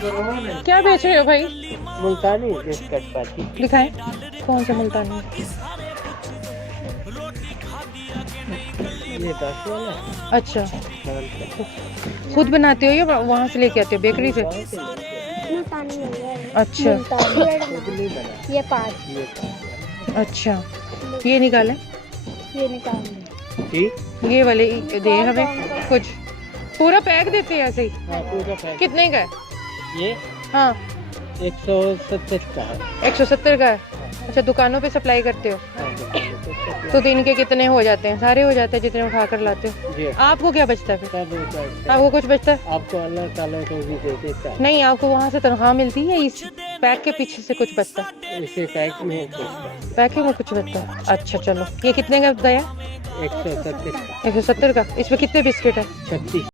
क्या बेच रहे हो भाई? मुल्तानी बिस्किट पाती। दिखाएं कौन सा मुल्तानी। ये 10 वाला है। अच्छा, हाँ, खुद बनाते हो या वहाँ से लेके आते हो बेकरी से? गाँव से लेके मुल्तानी है ये। अच्छा मुल्तानी खुद नहीं बना। ये 5 ये पास अच्छा, ये निकालें, ये निकाल लो। ठीक। ये वाले दे हमें कुछ। पूरा पैक देते हैं ऐसे ही? हाँ पूरा पैक। कितने का है? ये हाँ 170 का है। 170 का है। अच्छा, दुकानों पे सप्लाई करते हो? हाँ, तो दिन के कितने हो जाते हैं? सारे हो जाते हैं जितने उठा कर लाते हो? जी आपको क्या बचता है फिर? सब होता है। आपको कुछ बचता है? आपको अल्लाह ताला को भी दे देता है। नहीं, आपको वहाँ से तनख्वाह मिलती है, इस पैक के पीछे से कुछ बचता है? इसे पैक में कुछ पैके में कुछ बचता है। अच्छा चलो, ये कितने का गया? 170 का। 170 का। इसमें कितने बिस्किट है? 36।